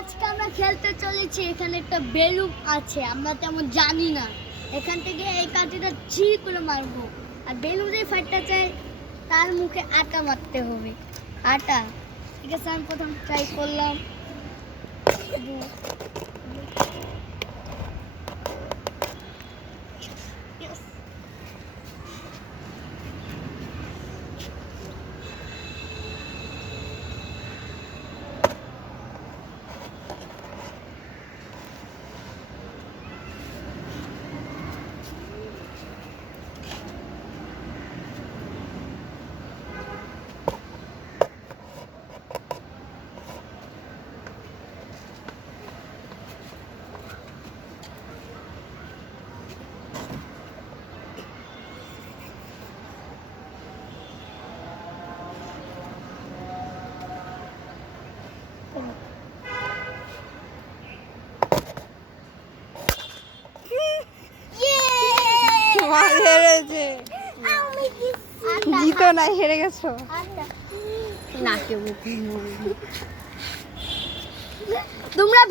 আজকে আমরা খেলতে চলেছি। এখানে একটা বেলুন আছে, আমরা তেমন জানি না। এখান থেকে এই কাঠিটা ছি করে মারবো, আর বেলুনে ফাটতে চাই তার মুখে আটা মারতে হবে। আটা, ঠিক আছে, আমি প্রথম ট্রাই করলাম। হেরেছে, জিতো না, হেরে গেছো। তোমরা